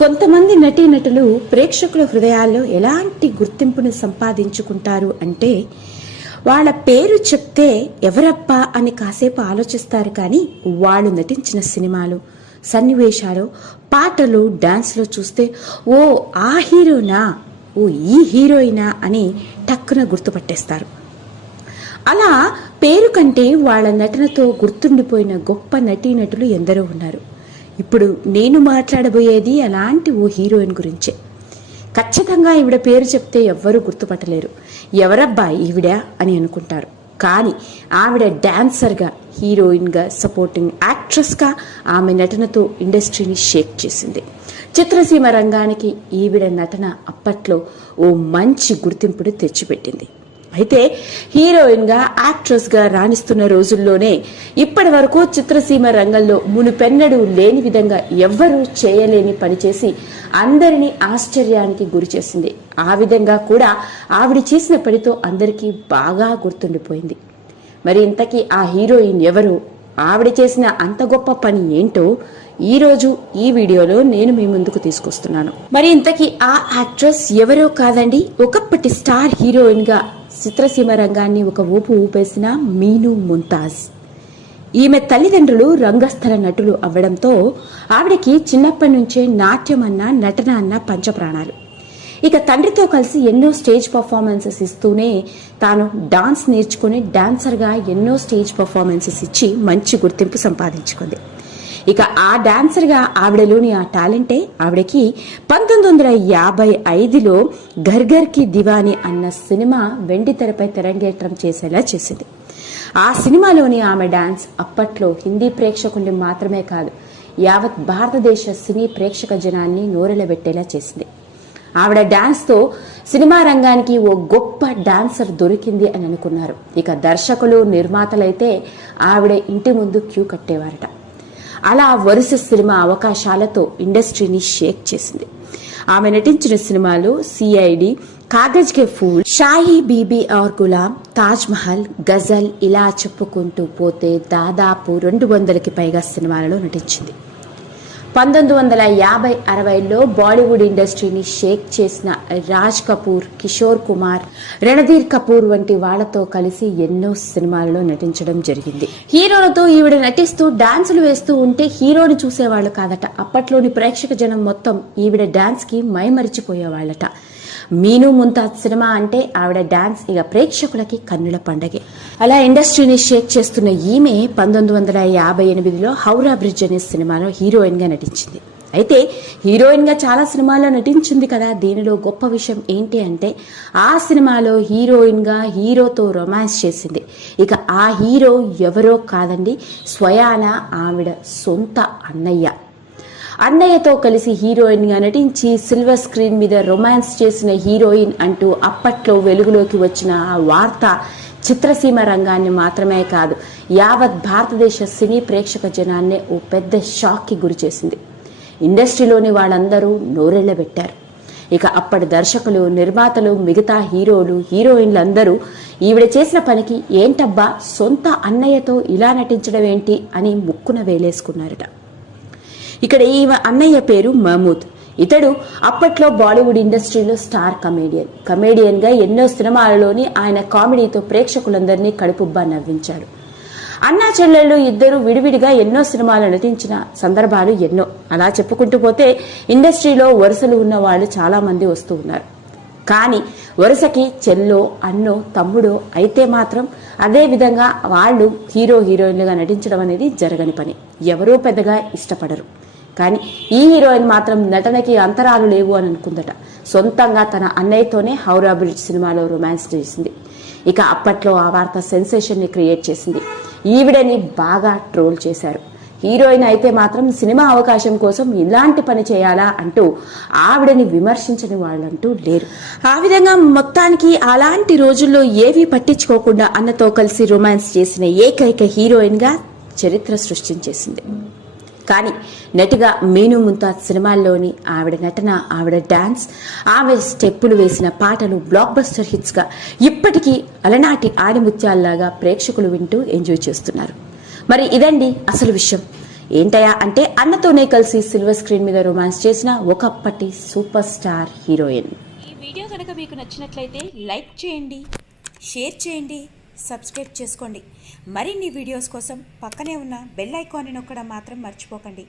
కొంతమంది నటీనటులు ప్రేక్షకుల హృదయాల్లో ఎలాంటి గుర్తింపును సంపాదించుకుంటారు అంటే వాళ్ళ పేరు చెప్తే ఎవరబ్బా అని కాసేపు ఆలోచిస్తారు, కానీ వాళ్ళు నటించిన సినిమాలు, సన్నివేశాలు, పాటలు, డాన్స్లో చూస్తే ఓ ఆ హీరోనా, ఓ ఈ హీరోయినా అని టక్కున గుర్తుపట్టేస్తారు. అలా పేరు కంటే వాళ్ళ నటనతో గుర్తుండిపోయిన గొప్ప నటీనటులు ఎందరో ఉన్నారు. ఇప్పుడు నేను మాట్లాడబోయేది అలాంటి ఓ హీరోయిన్ గురించే. ఖచ్చితంగా ఈవిడ పేరు చెప్తే ఎవ్వరూ గుర్తుపట్టలేరు, ఎవరబ్బా ఈవిడ అని అనుకుంటారు. కానీ ఆవిడ డాన్సర్గా, హీరోయిన్గా, సపోర్టింగ్ యాక్ట్రెస్గా ఆమె నటనతో ఇండస్ట్రీని షేక్ చేసింది. చిత్రసీమ రంగానికి ఈవిడ నటన అప్పట్లో ఓ మంచి గుర్తింపుని తెచ్చిపెట్టింది. అయితే హీరోయిన్గా, యాక్ట్రెస్గా రాణిస్తున్న రోజుల్లోనే ఇప్పటి వరకు చిత్రసీమ రంగంలో మునుపెన్నడూ లేని విధంగా ఎవ్వరూ చేయలేని పనిచేసి అందరినీ ఆశ్చర్యానికి గురి చేసింది. ఆ విధంగా కూడా ఆవిడ చేసిన పనితో అందరికీ బాగా గుర్తుండిపోయింది. మరి ఇంతకీ ఆ హీరోయిన్ ఎవరు, ఆవిడ చేసిన అంత గొప్ప పని ఏంటో ఈరోజు ఈ వీడియోలో నేను మీ ముందుకు తీసుకొస్తున్నాను. మరి ఇంతకీ ఆ యాక్ట్రెస్ ఎవరో కాదండి, ఒకప్పటి స్టార్ హీరోయిన్గా చిత్రసీమ రంగాన్ని ఒక ఊపు ఊపేసిన మీనూ ముంతాజ్. ఈమె తల్లిదండ్రులు రంగస్థల నటులు అవ్వడంతో ఆవిడకి చిన్నప్పటి నుంచే నాట్యం అన్న, నటన అన్న పంచప్రాణాలు. ఇక తండ్రితో కలిసి ఎన్నో స్టేజ్ పర్ఫార్మెన్సెస్ ఇస్తూనే తాను డాన్స్ నేర్చుకుని డాన్సర్గా ఎన్నో స్టేజ్ పర్ఫార్మెన్సెస్ ఇచ్చి మంచి గుర్తింపు సంపాదించుకుంది. ఇక ఆ డాన్సర్గా ఆవిడలోని ఆ టాలెంటే ఆవిడకి 1955లో ఘర్ ఘర్ కి దివాని అన్న సినిమా వెండి తెరపై తెరంగేట్రం చేసేలా చేసింది. ఆ సినిమాలోని ఆమె డాన్స్ అప్పట్లో హిందీ ప్రేక్షకుల్ని మాత్రమే కాదు, యావత్ భారతదేశ సినీ ప్రేక్షక జనాన్ని నోరెలబెట్టేలా చేసింది. ఆవిడ డాన్స్తో సినిమా రంగానికి ఓ గొప్ప డాన్సర్ దొరికింది అని అనుకున్నారు. ఇక దర్శకులు, నిర్మాతలైతే ఆవిడ ఇంటి ముందు క్యూ కట్టేవారట. అలా వరుస సినిమా అవకాశాలతో ఇండస్ట్రీని షేక్ చేసింది. ఆమె నటించిన సినిమాలు సిఐడి, కాగజ్ కే ఫూల్, షాహీ బీబీ ఔర్ గులాం, తాజ్ మహల్, గజల్, ఇలా చెప్పుకుంటూ పోతే దాదాపు 200కి పైగా సినిమాలలో నటించింది. 1950-60లో బాలీవుడ్ ఇండస్ట్రీని షేక్ చేసిన రాజ్ కపూర్, కిషోర్ కుమార్, రణధీర్ కపూర్ వంటి వాళ్లతో కలిసి ఎన్నో సినిమాలలో నటించడం జరిగింది. హీరోలతో ఈవిడ నటిస్తూ డాన్సులు వేస్తూ ఉంటే హీరోని చూసేవాళ్లు కాదట. అప్పట్లోని ప్రేక్షక జనం మొత్తం ఈవిడ డాన్స్ కి మైమరిచిపోయేవాళ్లట. మీనూ ముంతాజ్ సినిమా అంటే ఆవిడ డాన్స్ ఇక ప్రేక్షకులకి కన్నుల పండగే. అలా ఇండస్ట్రీని షేక్ చేస్తున్న ఈమె 1958లో హౌరా బ్రిడ్జ్ అనే సినిమాలో హీరోయిన్ గా నటించింది. అయితే హీరోయిన్ గా చాలా సినిమాల్లో నటించింది కదా, దీనిలో గొప్ప విషయం ఏంటి అంటే ఆ సినిమాలో హీరోయిన్ గా హీరోతో రొమాన్స్ చేసింది. ఇక ఆ హీరో ఎవరో కాదండి, స్వయాన ఆవిడ సొంత అన్నయ్య. అన్నయ్యతో కలిసి హీరోయిన్ గా నటించి సిల్వర్ స్క్రీన్ మీద రొమాన్స్ చేసిన హీరోయిన్ అంటూ అప్పట్లో వెలుగులోకి వచ్చిన ఆ వార్త చిత్రసీమ రంగాన్ని మాత్రమే కాదు, యావత్ భారతదేశ సినీ ప్రేక్షక జనాన్నే ఓ పెద్ద షాక్ కి గురి చేసింది. ఇండస్ట్రీలోని వాళ్ళందరూ నోరెళ్లబెట్టారు. ఇక అప్పటి దర్శకులు, నిర్మాతలు, మిగతా హీరోలు, హీరోయిన్లందరూ ఈవిడ చేసిన పనికి ఏంటబ్బా సొంత అన్నయ్యతో ఇలా నటించడం ఏంటి అని ముక్కున వేలేసుకున్నారట. ఇక్కడ ఈ అన్నయ్య పేరు మహమూద్. ఇతడు అప్పట్లో బాలీవుడ్ ఇండస్ట్రీలో స్టార్ కమేడియన్ గా ఎన్నో సినిమాలలోని ఆయన కామెడీతో ప్రేక్షకులందరినీ కడుపుబ్బా నవ్వించాడు. అన్నా చెల్లెళ్ళు ఇద్దరు విడివిడిగా ఎన్నో సినిమాలు నటించిన సందర్భాలు ఎన్నో. అలా చెప్పుకుంటూ పోతే ఇండస్ట్రీలో వరుసలు ఉన్న వాళ్ళు చాలా మంది వస్తూ ఉన్నారు. కానీ వరుసకి చెల్లో, అన్నో, తమ్ముడో అయితే మాత్రం అదే విధంగా వాళ్ళు హీరో హీరోయిన్లుగా నటించడం అనేది జరగని పని, ఎవరూ పెద్దగా ఇష్టపడరు. కానీ ఈ హీరోయిన్ మాత్రం నటనకి అంతరాలు లేవు అని అనుకుందట. సొంతంగా తన అన్నయ్యతోనే హౌరా బ్రిడ్జ్ సినిమాలో రొమాన్స్ చేసింది. ఇక అప్పట్లో ఆ వార్త సెన్సేషన్ ని క్రియేట్ చేసింది. ఈవిడని బాగా ట్రోల్ చేశారు. హీరోయిన్ అయితే మాత్రం సినిమా అవకాశం కోసం ఇలాంటి పని చేయాలా అంటూ ఆవిడని విమర్శించని వాళ్ళంటూ లేరు. ఆ విధంగా మొత్తానికి అలాంటి రోజుల్లో ఏవీ పట్టించుకోకుండా అన్నతో కలిసి రొమాన్స్ చేసిన ఏకైక హీరోయిన్ గా చరిత్ర సృష్టించేసింది. కానీ నటిగా మీనూ ముంతాజ్ సినిమాల్లోని ఆవిడ నటన, ఆవిడ డాన్స్, ఆమె స్టెప్పులు వేసిన పాటలు బ్లాక్ బస్టర్ హిట్స్ గా ఇప్పటికీ అలనాటి ఆడిముత్యాల్లాగా ప్రేక్షకులు వింటూ ఎంజాయ్ చేస్తున్నారు. మరి ఇదండి అసలు విషయం. ఏంటయా అంటే అన్నతోనే కలిసి సిల్వర్ స్క్రీన్ మీద రొమాన్స్ చేసిన ఒకప్పటి సూపర్ స్టార్ హీరోయిన్. ఈ వీడియో కనుక మీకు నచ్చినట్లయితే లైక్ చేయండి, షేర్ చేయండి, సబ్స్క్రైబ్ చేసుకోండి. మరిన్ని వీడియోస్ కోసం పక్కనే ఉన్న బెల్ ఐకాన్ని నొక్కడం మాత్రం మర్చిపోకండి.